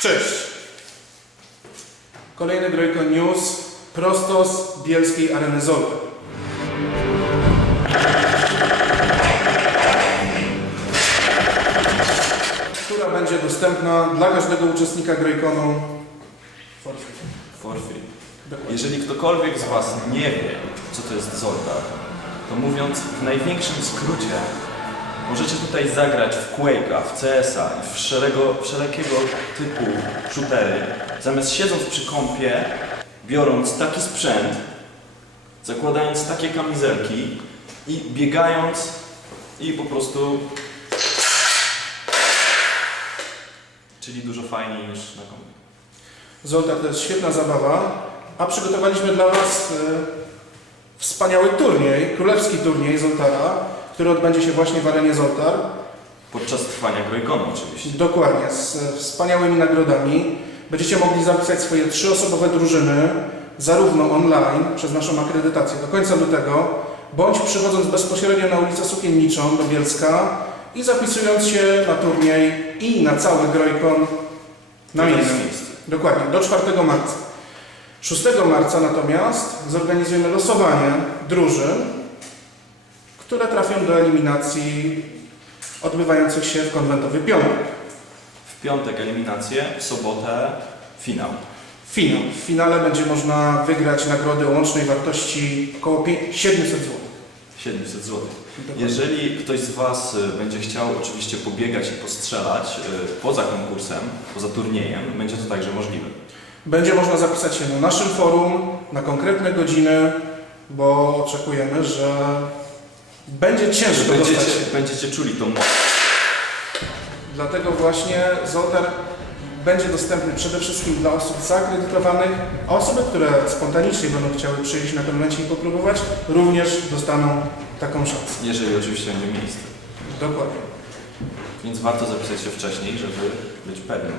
Cześć! Kolejny Grojko News prosto z bielskiej areny Zola. która będzie dostępna dla każdego uczestnika Grejkonu for free. For free. Jeżeli ktokolwiek z Was nie wie, co to jest Zoltar, to mówiąc w największym skrócie, możecie tutaj zagrać w Quake'a, w CS-a i w szerego, wszelkiego typu shootery, zamiast siedząc przy kąpie, biorąc taki sprzęt, zakładając takie kamizelki i biegając i po prostu... Czyli dużo fajniej niż na kąpie. Zoltar to jest świetna zabawa, a przygotowaliśmy dla Was e, wspaniały turniej, królewski turniej Zoltara, który odbędzie się właśnie w arenie Zoltar. Podczas trwania Grojkonu oczywiście. Dokładnie, z wspaniałymi nagrodami. Będziecie mogli zapisać swoje trzyosobowe drużyny, zarówno online, przez naszą akredytację do końca lutego, bądź przychodząc bezpośrednio na ulicę Sukienniczą do Bielska i zapisując się na turniej i na cały Grojkon na miejsce. Dokładnie, do 4 marca. 6 marca natomiast zorganizujemy losowanie drużyn, które trafią do eliminacji odbywających się w konwentowy piątek. W piątek eliminację, w sobotę finał. Finał. W finale będzie można wygrać nagrody o łącznej wartości około pie- 700 zł. 700 zł. Jeżeli ktoś z Was y, będzie chciał oczywiście pobiegać i postrzelać y, poza konkursem, poza turniejem, będzie to także możliwe. Będzie można zapisać się na naszym forum na konkretne godziny, bo oczekujemy, że będzie ciężko Będziecie, dostać będziecie czuli tą moc. Dlatego właśnie Zoltar będzie dostępny przede wszystkim dla osób zaakredytowanych, a osoby, które spontanicznie będą chciały przyjść na konwencie i popróbować, również dostaną taką szansę. Jeżeli oczywiście będzie miejsce. Dokładnie. Więc warto zapisać się wcześniej, żeby być pewnym.